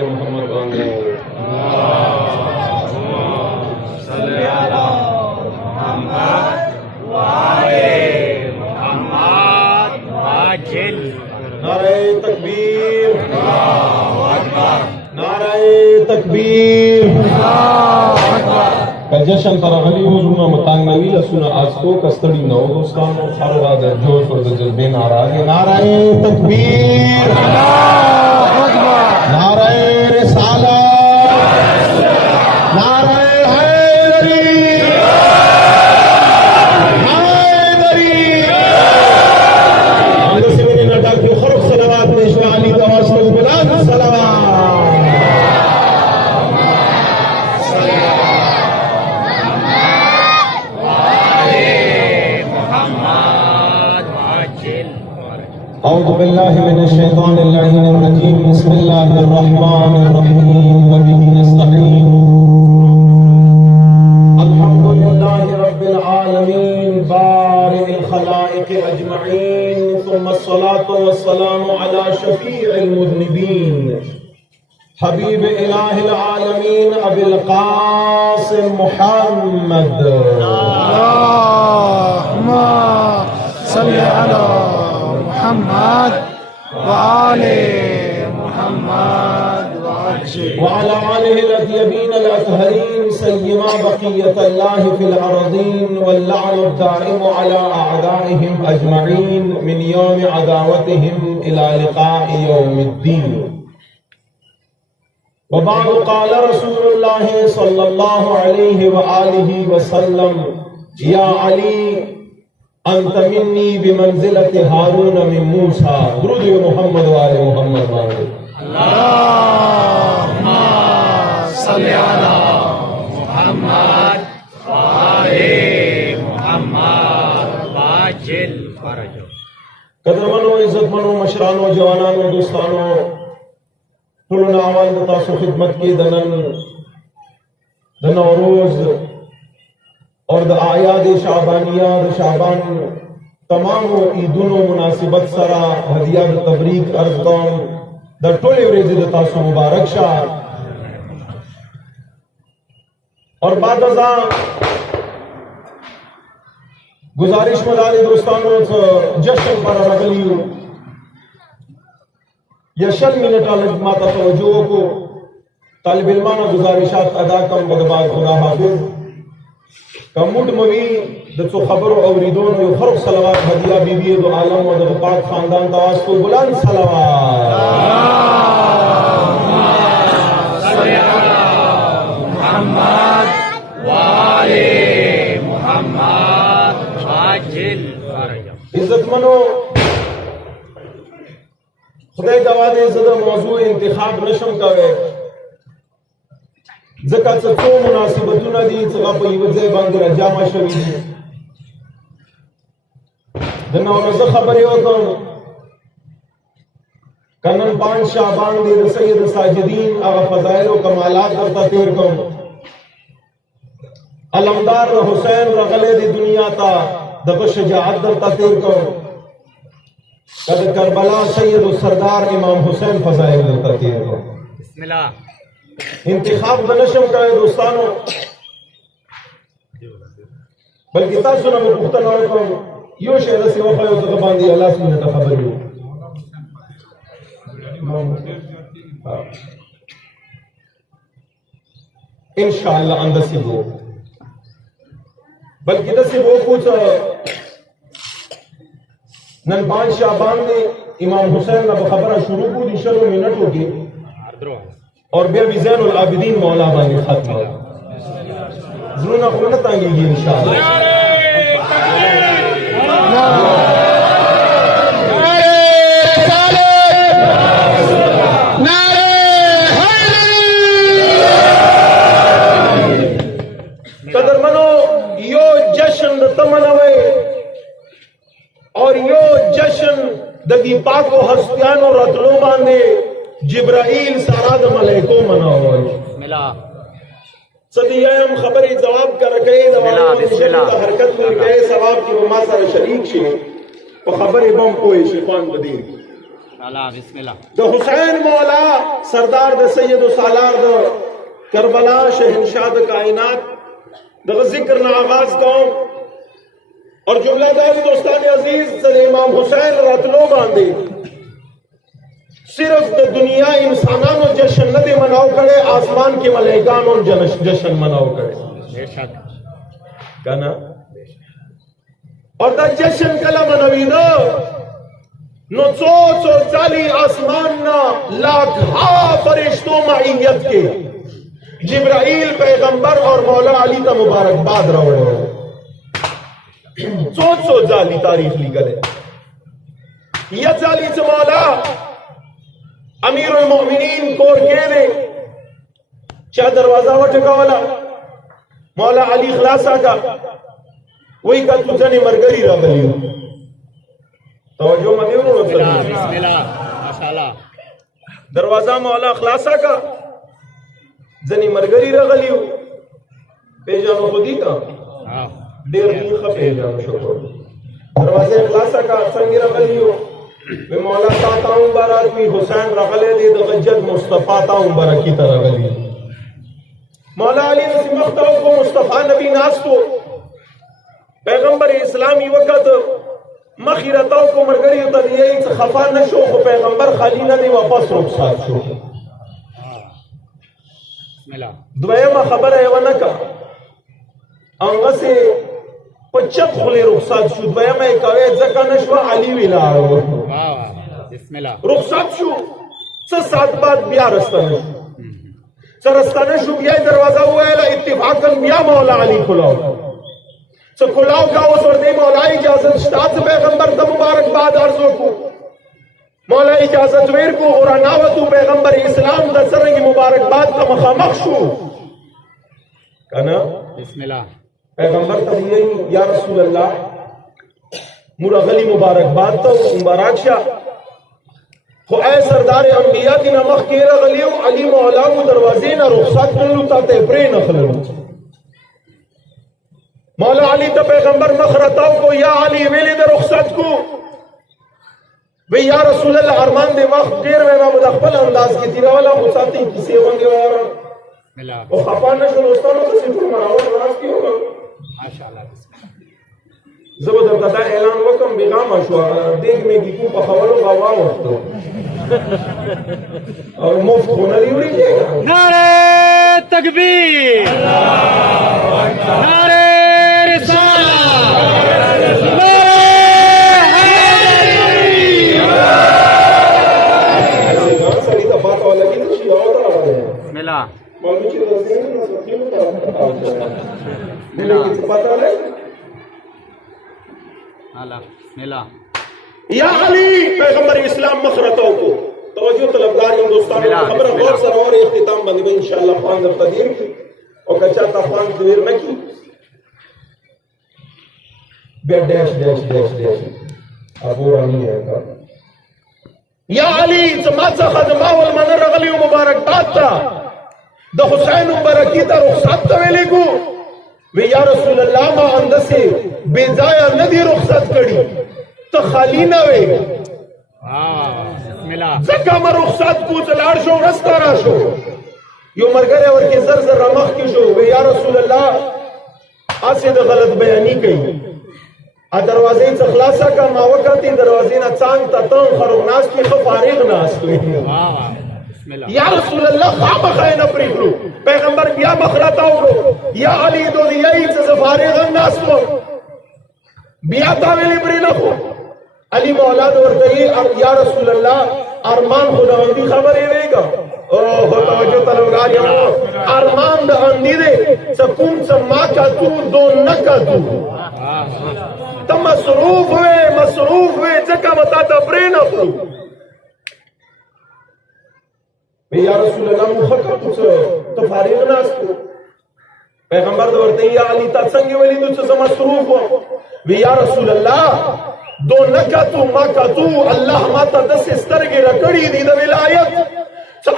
आले मोहम्मद बांगो। नारे तकबीर, नारे तकबीर। का जश्न तरगली हुजूम मतांग नवी लसुना आज को कस्तड़ी नौ दोस्तानों हरवा दर जोश और जज्बे नाराज़। नारे तकबीर, नारे रिसालत, नारे हैदरी, हैदरी। हमने से मेरे नटा की खरब सलावत में अली दवार से बुलंद सलावत। औज़ु बिल्लाहि मिनश शैतानिर रजीम। बिस्मिल्लाहिर रहमानिर रहीम। व बिहि नस्तईन। अल्हम्दुलिल्लाहि रब्बिल आलमीन बारिइल खलाइक अजमईन। सुम्मा अस्सलातु वस्सलामु अला शफीइल मुज़निबीन हबीब इलाहिल आलमीन अबिल कासिम मुहम्मद। अल्लाहुम्मा सल्लि अला मुहम्मद व आले मुहम्मद व अला आलिहि अल-अतयबीन अल-अतहरीन सय्यिमा बक़ियतल्लाहि फिल अर्ज़ीन वल लअनु दाइमु अला अअदाइहिम अजमईन मिन यौम अदावतिहिम इला लिक़ाइ यौमिद्दीन। व बाद क़ाल रसूलुल्लाह सल्लल्लाहु अलैहि व आलिहि वसल्लम या अली अंत मिन्नी बिमंजिलति हारून मिन मूसा। दुरूद मोहम्मद वाले मोहम्मद वाले। अल्लाहुम्मा सल्लि अला मुहम्मद व आले मुहम्मद वाजिल फरजो। कदरमनो इज्जत मनो मशरानो जवानानो दोस्तानो टोलना आवाज तासो खिदमत की दनन नौरोज और द आयाद शाबानिया द शाबान तमाम ईदुनो मुनासिबत सरा हदिया द तबरीक अर्ज कौम द टोले वरेज द तासो मुबारक शाह। और बाद अज़ा गुजारिश मदारी दोस्तानों जश्न पर रगलियो यशल मिनट माता तवज्जो को तालिब इल्माना गुजारिशात अदा कम बदबार खुदा हाफिज कमुड मवी दसो खबर और रिदोन यो फर्क सलावत हदिया बीबी दो आलम और दो पाक खानदान तवास को बुलंद सलावत। सल्लि अला मुहम्मद व आले मुहम्मद वाजिल फरजो। इज्जत मनो खुदाई दवादे ज़दा मौजू इंतखाब नशम कवे ज़का च तो मुनासिबतुना दी ज़का पे वज़े बांध रजामा शवी दना और ज़ खबर यो तो कनन 5 शाबान दे सैयद साजिदीन और फज़ाइल और कमालात करता तेर को अलमदार हुसैन रगले दी दुनिया ता दको शजाअत करता तेर को कद करबला सैयद सरदार इमाम हुसैन फज़ाइल करता तेर को। बिस्मिल्लाह इंतखाब बनशम का दोस्तानों बल्कि तासु न पुख्ता को यो शेर से वफा यो तबान दी अल्लाह से मिनट खबर हो इंशाअल्लाह अंदर से वो बल्कि दस वो कुछ नन 5 शाबान ने इमाम हुसैन का खबर शुरू को दिशरो मिनट हो गई और बेबी ज़ैनुल आबिदीन मौला बानी खत्म ज़रूर खुलना तांगेगी इंशाअल्लाह। कदर मनो यो जश्न तमनवे और यो जश्न दगी पाको हस्तियानो रतलो बांधे जिब्राइल साराद मलैको मनाओ मिला सदियाम खबरी जवाब कर गए हरकत में गए सवाब की वमा सारा शरीक छी तो खबर बम कोई शिफान बदीर अल्लाह बिस्मिल्लाह द हुसैन मौला सरदार द सैयद सालार द करबला शहनशाह द कायनात द जिक्र ना आगाज कौम और जुमलादारी दोस्तान अजीज सर इमाम हुसैन रतलो बांधे सिर्फ द दुनिया इंसानानो जश्न न दे मनाओ करे आसमान के मलाइकानो जश्न मनाओ करे बेशक कहना और द जश्न कला मनवी न नो चो चाली आसमान ना लाख हा फरिश्तों मईयत के जिब्राइल पैगंबर और मौला अली का मुबारकबाद रहो सो जाली तारीफ ली गले यह जाली से मौला अमीर उल मोमिनीन कोर के दे क्या दरवाजा वटका वाला मौला अली खलासा का वही का तुझा ने मरगरी रगली तवज्जो मत बिस्मिल्लाह माशाल्लाह दरवाजा मौला खलासा का जनी मरगरी रगली पेजानो खुदी का हाँ देर नहीं खपे जानो शुक्र दरवाजे खलासा का संगी रगली वे मौला ताताऊं बारात में हुसैन रगले दे दगजत मुस्तफा ताऊं बरकी तरह रगली मौला अली ने सिमख्ताओं को मुस्तफा नबी नास को पैगंबर इस्लामी वक़्त मखिरताओं को मरगरी उतरिए खफा न शो को पैगंबर खाली न दे वापस रुखसात शो बिस्मिल्लाह द्वयमा खबर है वना का अंग से पच्चप खुले रुखसात शो द्वयमा कवे जका नशवा अली विला वाह वाह बिस्मिल्लाह रुखसात शो स सात बाद बिया रस्तान सर रस्तान शो बिया दरवाजा हुआ है इत्तिफाकन बिया मौला अली खुलाओ सो खुलाओ का उस वर्दे मौला इजाजत स्टात पैगंबर द मुबारकबाद अर्जो को मौला इजाजत वेर को और अनावतु पैगंबर इस्लाम द सरंगी मुबारकबाद का मखामख शो कहना बिस्मिल्लाह पैगंबर तबियई या रसूल अल्लाह मुरगली मुबारकबाद तो मुबारक शाह खो ऐ सरदार अंबिया की नमक के रगलियो अली मौला को दरवाजे ना रुखसत करलू ताते प्रे न खललू मौला अली तो पैगंबर मखरताओं को या अली वेले दे रुखसत को वे या रसूल अल्लाह अरमान दे वक्त देर में मुदखल अंदाज की तीरा वाला मुसाती किसे होंगे और बिस्मिल्लाह वो खफा न दोस्तों को सिर्फ मनाओ नाज की होगा माशाल्लाह जबरदस्त ऐलान वकम बेगाम अशवा देख में की को पखवालो गवा वक्त और मुफ्त होना नहीं उड़ी जाएगा नारे तकबीर नारे रिसालत सही तो बात वाला की तो शिवा होता रहा है बिस्मिल्लाह मौलवी की दोस्ती में सच्ची में मिले की पता है अल्लाह बिस्मिल्लाह या अली पैगंबर इस्लाम मखरतों को तवज्जो तलबगार हिंदुस्तान में खबर गौर सर और इख्तिताम बंद में इंशाअल्लाह खान जब तदीर की और कच्चा ताफान देर में की बे डैश डैश डैश डैश अब वो नहीं है का या अली समाज खदमा वल मनर रगली मुबारकबाद था द हुसैन मुबारकी ता रुखसत तवेले को वे या रसूल अल्लाह मा अंद से बेजाया नदी रुखसत कड़ी तो खाली न वे बिस्मिल्लाह जका मा रुखसत को चलाड़ शो रस्तारा शो यो मरगरे और के जर जर रमख की शो वे या रसूल अल्लाह आसे द गलत बयानी कही आ दरवाजे से खलासा का मावकती दरवाजे ना चांग ततन खरुनास की फारिग नास वाह वाह बिस्मिल्लाह या रसूल अल्लाह खाम खायना प्रिखलू पैगंबर बिया मखरताओं को या अली दो यही से फारिग नास को बिया तावेली प्रिना को अली मौलाद वर्तई या रसूल अल्लाह अरमान खुदावंदी खबर रहेगा ओ तवज्जो तलबगार यहाँ अरमान द अंदी दे सकून सम्मा का तू दो न का तू तब मसरूफ हुए जका बता ता प्रेरणा को या रसूल अल्लाह मुखका कुछ तो फारिग नास को पैगंबर दौरते या अली तत्संगी वली तुझसे मसरूफ हो वे या रसूल अल्लाह दो नका तू मा का तू अल्लाह माता दस स्तर की रकड़ी दी द विलायत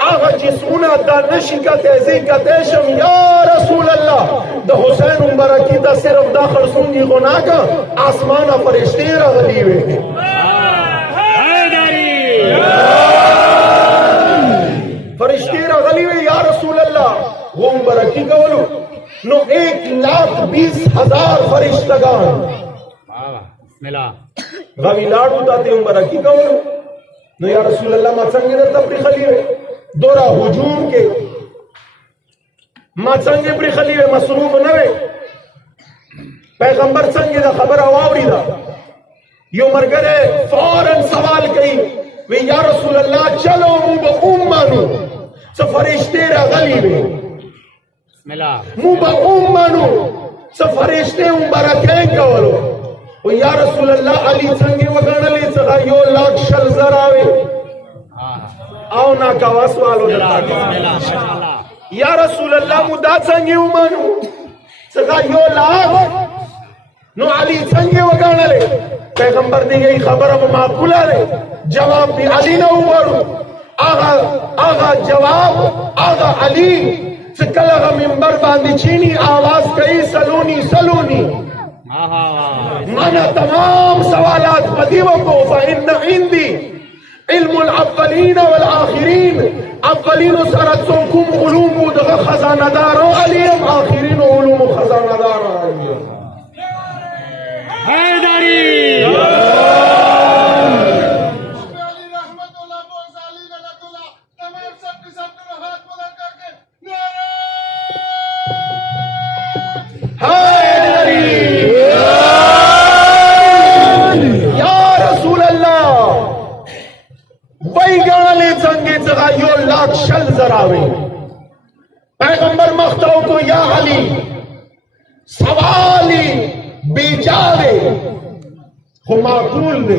आगा जिस्मुना दा नशी का तेजी का तेशम या रसूल अल्लाह द हुसैन मुबारकी दा सिर्फ दाखिल सुंगी गुनाह का आसमान फरिश्ते रगली वे हैदरी फरिश्ते रगली वे या रसूल अल्लाह वो मुबारकी का बोलो नो 1,20,000 फरिश्तगान बिस्मिल्लाह गवी लाडू ताते मुबारकी का बोलो नो या रसूल अल्लाह मा संगे न तब खली वे दोरा हुजूम के मा संगे पर खली वे मसरूफ न वे पैगंबर संगे दा खबर आवावरी दा यो मरगरे फौरन सवाल कई वे या रसूल अल्लाह चलो मुब उम्मानु स फरिश्ते रगली वे मुब उम्मानु स फरिश्ते मुबारकें कवलो ओ या रसूल अल्लाह अली संगे वगणले सदा यो लाख शल जरावे आओ ना का वासवालो या रसूल अल्लाह मुदा संगे उम्मानु सदा यो लाख नो अली संगे वगणले पैगंबर दी गई खबर अब माकूला रे जवाब भी अली ने उबारू आगा जवाब आगा अली से कलगा मिंबर बांधी चीनी आवाज कही सलूनी सलूनी माना तमाम सवालात बदीवों को फ़इन्न इंदी इल्मुल अव्वलीन वल आखिरीन अव्वलीन सरतुकुम उलूम दगा खजानादार अलीम आखिरीन उलूम खजानादार हैदरी शल जरावे पैगंबर मख्ताओ को या अली सवाली बेजावे हो माकूल ने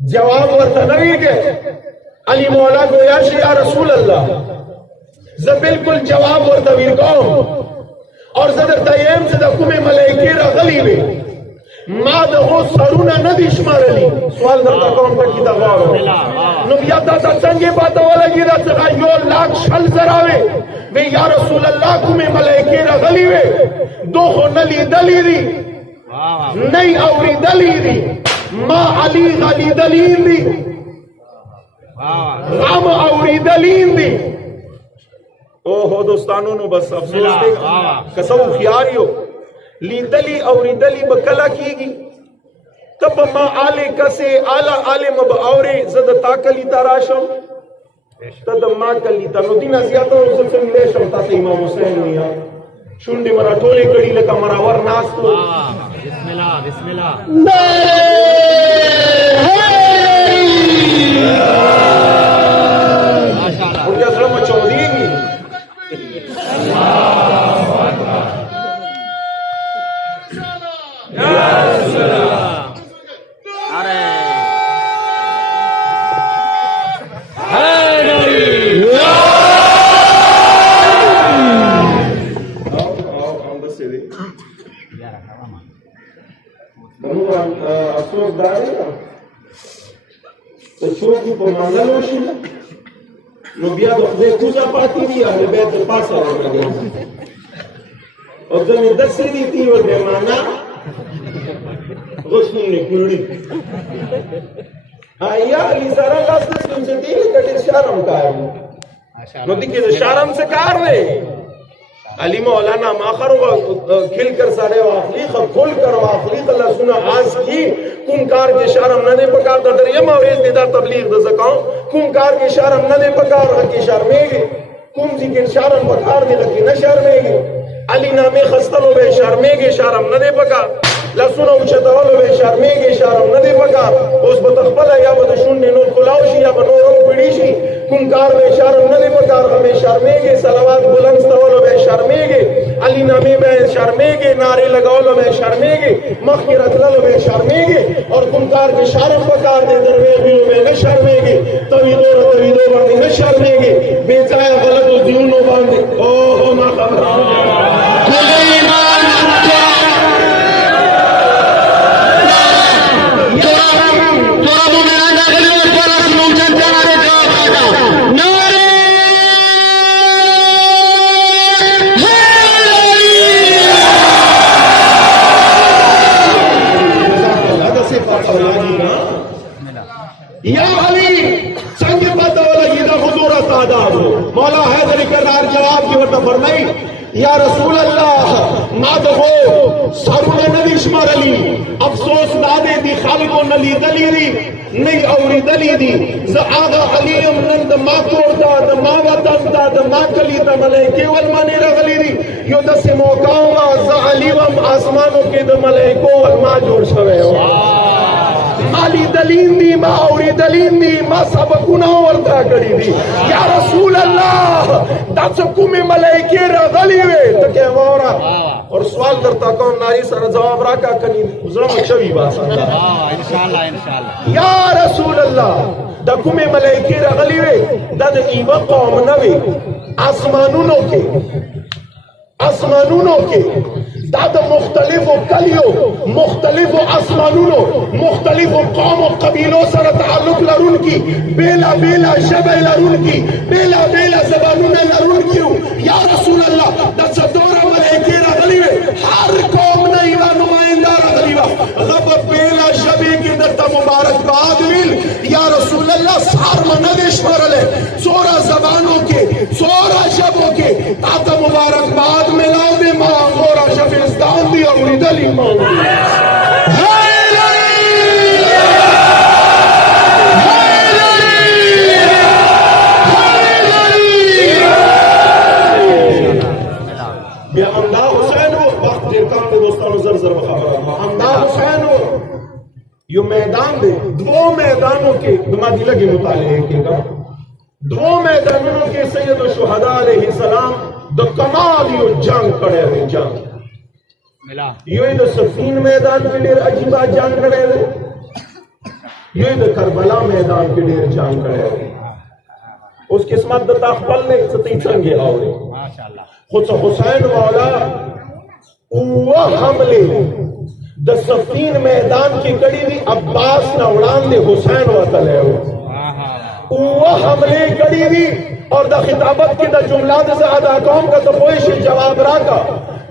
जवाब वर्ता नबी के अली मौला को या रसूल अल्लाह ज बिल्कुल जवाब वर्ता वीर कौम और सदर तयम से दकुमे मलाइके रगली वे माद हो सरुना नदी शमारली सवाल करता कौन का की दवा नबिया दादा संगे बात वाला गिरा सका यो लाख शल जरावे वे या रसूल अल्लाह कुमे मलाइके रगली वे दो हो नली दलीरी नहीं औरी दलीरी मां अली गली दलीरी राम औरी दलीरी ओहो दोस्तानों नो बस अफसोस दे कसम खियारियो लीदली और दली बकला कीगी तब मां आले कसे आला आले मब औरे जद ताकली तराशम तद मां कली तनुदीन अजियातो से मिले शमता इमाम हुसैन मिया शुंडी मरा टोले कड़ी लका मरा वर नास तो बिस्मिल्लाह बिस्मिल्लाह माशाअल्लाह उनके असर में चौधरी अफसोस दारेगा तो चोक को मंगल होशी नो बिया तो दे पूजा पाती भी है बेत पास आ गया और जब मैं 10 से दी थी वो माना रोशनी ने कुड़ी आया अली सारा लास्ट तुमसे दी कटे शर्म का है नो दिखे शर्म से कार रे अली मौलाना माखर खिल कर सारे वाखली खोल कर वाखली अल्लाह सुना आज की कुमकार के शर्म न दे पकार दरिया मौरेज देदा तबलीग द जकाओ कुमकार के शर्म न दे पकार की शर्मेगे कुम जी के शर्म पकार दे लगी न शर्मेगे अली नामे खस्तलो बे शर्मेगे शर्म न दे पकार ला सुना उछतवलो बे शर्मेगे शर्म न दे पकार उस बतखबला या बद शुन्ने नो खुलावशी या बनोरम पिड़ीशी कुमकार बे शर्म न दे पकार हमें शर्मेगे सलावत बुलंद तवलो बे शर्मेगे अली नामे में शर्मेगे नारे लगाओ में शर्मेगे मखिरत लो में शर्मेगे और कुमकार के शर्म पकार दे दरवे भी में न शर्मेगे तभी दो बांधे न शर्मेगे बेचाया गलत हो जीवनो बांधे ओहो ना खबर या अली हैदर करदार जवाब की वरना फरमाई या रसूल अल्लाह मा दहो सारुने नदी शमर अली अफसोस दादे दी खालिको नली दली दी नहीं औरी दली दी ज आगा अलीम नंद मा तोड़ता द मा वतन दा द मा कली द मलाइके वल माने रगली दी यो दस मौकाओं ज अलीम आसमानों के द मलाइको वल मा जोड़ छवे हो माली दलीन दी मा औरी दलीन दी मा सबकुना वर्ता करी दी या रसूल अल्लाह दस कुमे मलाइके रगली वे तो क्या मोरा और सवाल करता कौन नारी सर जवाब राका कनी उजरा मशवी बासा इंशाल्लाह इंशाल्लाह या रसूल अल्लाह द कुमे मलाइके रगली वे दद ईवा कौम नवे आसमानों के दाद मुख्तलिफ कलियों मुख्तलिफ आसमानों मुख्तलिफ कौम और कबीलों सर ताल्लुक लरुन की बेला बेला शबे लरुन की बेला बेला जबानुन लरुन की या रसूल अल्लाह दस दौरा मलाइके रगली वे हर कौम ने इवा नुमाइंदा रगली वा रब बेला शबे के दत्ता मुबारकबाद मिल या रसूल अल्लाह सार मनदेश मरले सोरा जबानों के सोरा शबों के ताता मुबारकबाद मिलाओ दे मांगोरा शबिस्तान दी और दली मांगो अंदा हुसैन वो वक्त देता हूं दोस्तों जर जर खबर अंदा हुसैन वो यो मैदान दे दो मैदानों के दिमागी लगे मुताले के का दो मैदानों के सैयद शुहदा अलैहिस्सलाम द कमाल यो जंग करे रे जंग मिला यो द सफीन मैदान के लिए अजीबा जंग करे रे यो द करबला मैदान के लिए जंग करे रे उस किस्मत द तखबल ने सती संगे आवरे माशाल्लाह खुद हुसैन वाला वो हमले द सफीन मैदान की कड़ी भी अब्बास न उड़ान दे हुसैन वतल है वो हमले कड़ी भी और द खिताबत की द जुमला से आधा कौम का तो पोइश जवाब राका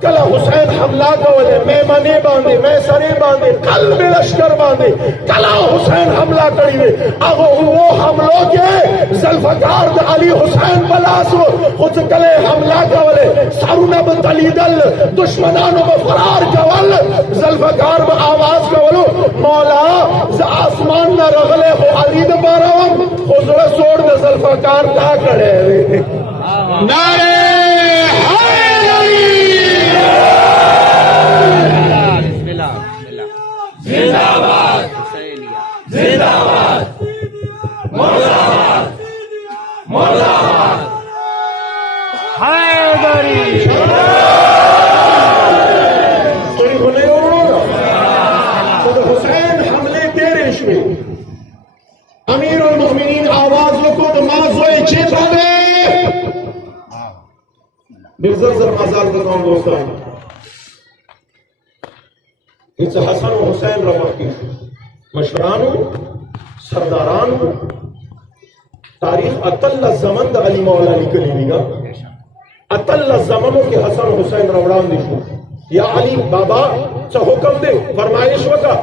कला हुसैन हमला का वजह मैं मने बांधे मैं सरे बांधे कल में लश्कर बांधे कला हुसैन हमला करी वे अब वो हमलों के ज़ुल्फ़कार अली हुसैन बलास खुद कले हमला का वले सरुनब तलीदल दुश्मनानों में फरार कवल ज़ुल्फ़कार में आवाज का वलो मौला ज आसमान न रगले हो अली द बाराम खुद सोड़ द ज़ुल्फ़कार का करे वे नारे जिंदाबाद जिंदाबाद मुर्दाबाद मुर्दाबाद हैदरी थोड़ी बोले तो हुसैन हमले तेरे में अमीर उल मोमिनीन आवाज लो तो माज़ोए चेता दे बिरज़र मजाल बताऊं दोस्तों इस हसन और हुसैन रमक की मशरान सरदारान तारीख अतल्ला जमन द अली मौला निकलेगा अतल्ला जमनों के हसन हुसैन रवड़ान दिशु या अली बाबा से हुक्म दे फरमाइश वका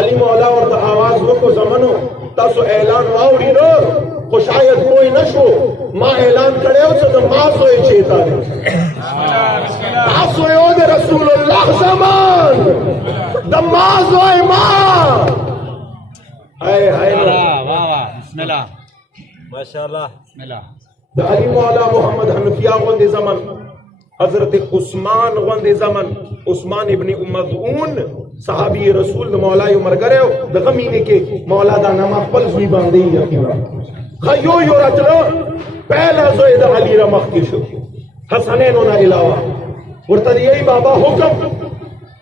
अली मौला और द आवाज वको जमनो तासो ऐलान वाउरी रो को शायद कोई नशो मां ऐलान करे हो तो मां सोए चेता दे आसोयो दे रसूलुल्लाह ज़मान दमाज ओए मां हाय हाय वाह वाह बिस्मिल्लाह माशाल्लाह बिस्मिल्लाह द अली मौला मोहम्मद हनफिया वंदे ज़मान हजरत उस्मान वंदे ज़मान उस्मान इब्न मज़ऊन सहाबी रसूल मौला उमर करे द गमीने के मौला दा नाम पल सुई बांधे यकीना खयो यो रचलो पहला ज़ोइद अली रमख की शो हसनैन ना इलावा वरता यही बाबा हुक्म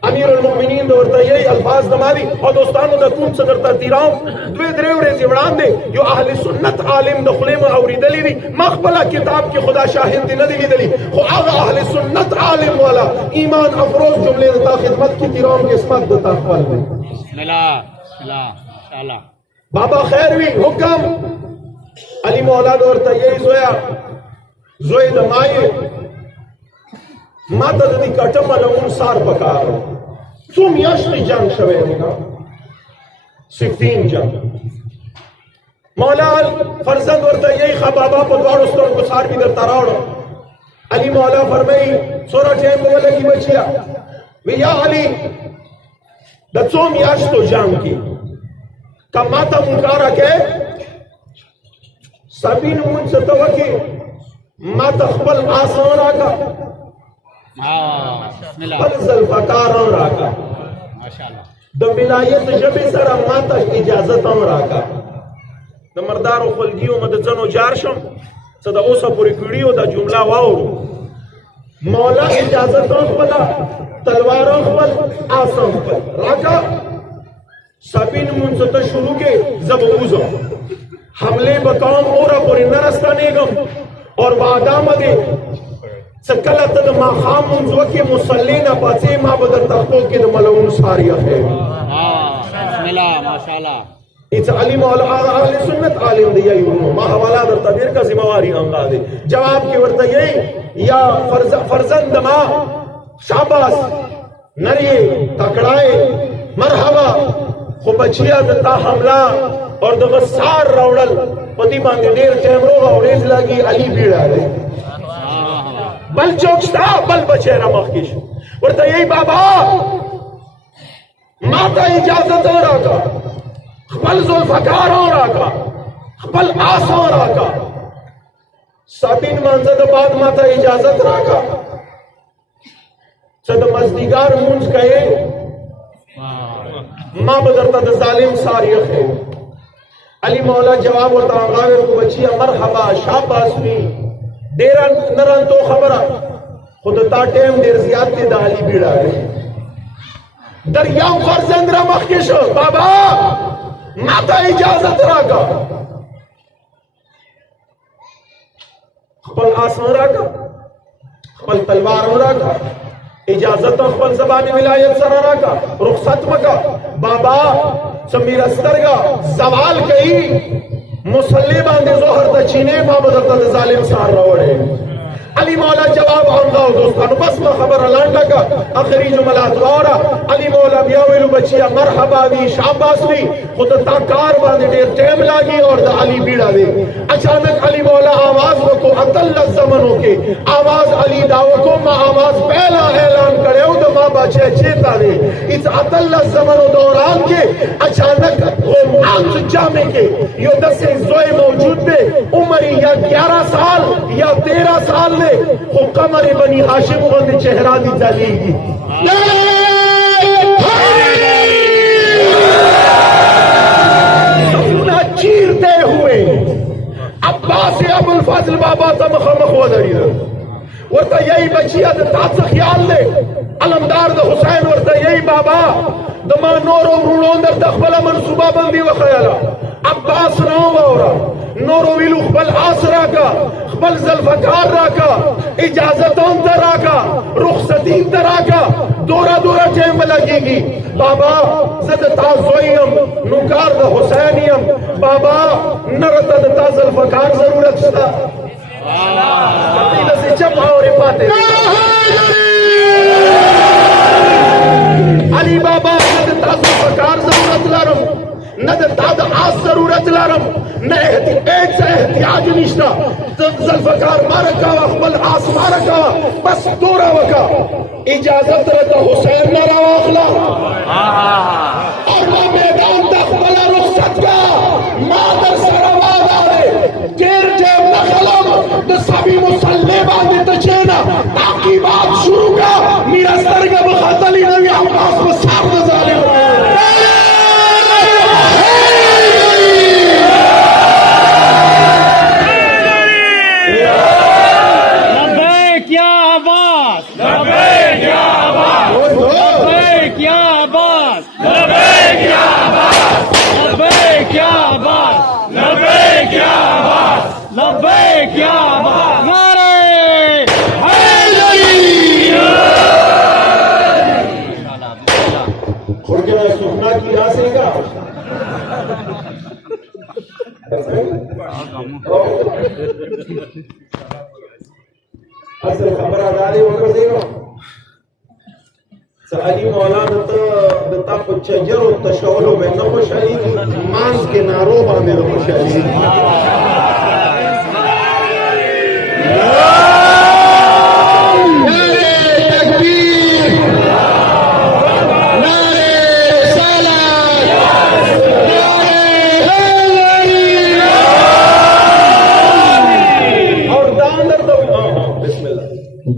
अमीर उल मोमिनीन वरता यही अल्फाज दमादी और दोस्तानों दा कून सदरता तीराओ द्वे द्रेवरे जिवड़ान दे यो अहले सुन्नत आलिम दखले में औरी दली दी मखबला किताब की खुदा शाहिद दी नदी दली खो आगा अहले सुन्नत आलिम वाला ईमान अफरोज जुमले दा खिदमत की तीराओं के इसमत दा तखबल दे बिस्मिल्लाह बिस्मिल्लाह इंशाल्लाह बाबा खैर भी हुक्म अली मौला वरता यही जोया जोए दमाए माता दी कटम अलम सार पकार तुम यश जंग शवे होगा सिफीन जंग मौला फर्जंद और यही खा बाबा पदवार उसको गुसार भी करता रहा अली मौला फरमाई सोरा टेम बोले की बचिया विया अली दचोम याश तो जाम की का माता मुकारा के सभी नून से तो की माता खबल आसान आका खबल ज़ल्फ़कार आका माशाअल्लाह द विलायत जबे सरा माता इजाजत आका द मर्दारो खलगियो मद जनो जारशम सदा ओसा पूरी पीढ़ियों दा जुमला वाओ मौला इजाजत पला तलवारों पर आसम पर राका सबिन मुंसत शुरू के जब उजो हमले बकाम ओरा पूरी नरस्ता नेगम और वादा मगे सकला तद माखाम मुंजो के मुसल्लीना पाचे मा बदर तख्तो के मलउन सारिया है बिस्मिल्लाह माशाअल्लाह इस अली मौला अहले सुन्नत आलिम दिया यूनो मा हवाला दर तबीर का जिम्मेवारी अंगा दे जवाब की वर्त यही या फर्जंद मा शाबाश नरिये तकड़ाए मरहबा खो बचिया दता हमला और दो सार रावड़ल पति मांगे देर टेमरो और लगी अली बीड़ा रे बल चौकस्ता बल बचेरा मखकिश वर्त यही बाबा माता इजाजत हो रहा का खबल ज़ुल्फ़कार हो रहा का खबल आस हो रहा का साबिन मंजद बाद माता इजाजत रहा का सद मजदिगार मुंज कहे मां बदरता द जालिम सारियत है अली मौला जवाब और तागावर को बचिया मरहबा शाबाश भी देरा नरन तो खबरा खुद ता टेम देर जियादती दाली बीड़ा है दरियाम फर्जंद मखकिश बाबा माता इजाजत राका खपल आसमान राका खपल तलवार राका इजाजत खपल ज़बान विलायत सरा राका रुखसत मका बाबा समीर अस्तरगा जवाल कही मुसल्ले बांधे जोहर तचीने मामदत जालिम सार रवड़े अली मौला जवाब आंगाओ दोस्तान बस में खबर अलांडा का आखिरी जुमला द्वारा अली मौला बियावेलु बचिया मरहबा भी शाबाश भी खुद ताकार बांधे देर टेम लागी और द अली बीड़ा दे अचानक अली मौला आवाज को अतल जमनों के आवाज अली दावो को मा आवाज पहला ऐलान करे उद मां बचे चेता दे इस अतल जमनों दौरान के अचानक वो मांस जामे के यो दसे जोए मौजूद थे उम्र या 11 साल या 13 साल वो कमर बनी हाशिम बंद चेहरा दी जालीगी सफूना चीरते हुए अब्बास अबुल फजल बाबा तमखमख वदरी वर्ता यही बचिया तात ख्याल ले अलमदार द हुसैन वर्ता यही बाबा दमा नोरो रूणोंदर दखबला मनसूबा बंदी व खयाला अब्बास नौरा नोरो विलु खबल आसरा का खबल ज़ल्फ़कार राका इजाजतों तराका रुखसतीन तराका दोरा दोरा टेम लगेगी बाबा जद ताज़ोयम नुकार द हुसैनियम बाबा नरत द ज़ल्फ़कार जरूरत था कबीला से जब और पाते अली बाबा नद ज़ल्फ़कार जरूरत लारम नद ताद आस जरूरत लारम न एक से एहतियाज निश्ता ज़ल्फ़कार मारका अखबल आस मारका बस दोरा वका इजाजत रहता हुसैन नारा वाखला और ना मैदान तखबल रुखसत का मादर सरवाद आवे केर जेब नखलम तो सभी मुसल्ले बांधे तो चेना ताकि बात शुरू का मेरा सरगा बखातली नबी अब्बास को साफ जालिम सुखना की रासेगा असल खबर आदारी होकर देगा سألی مولانا تا په چجر او تشولو باندې نه خوشالي مانس کې نارو باندې نه خوشالي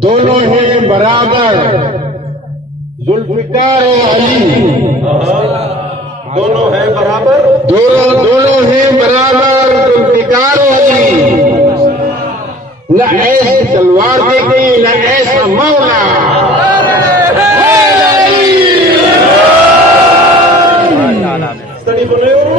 दोनों हैं बराबर जुल्फिकार और अली दोनों हैं बराबर दोनों हैं बराबर जुल्फिकार और अली न ऐसी तलवार देखी न ऐसा मौला ستړي خو نه یو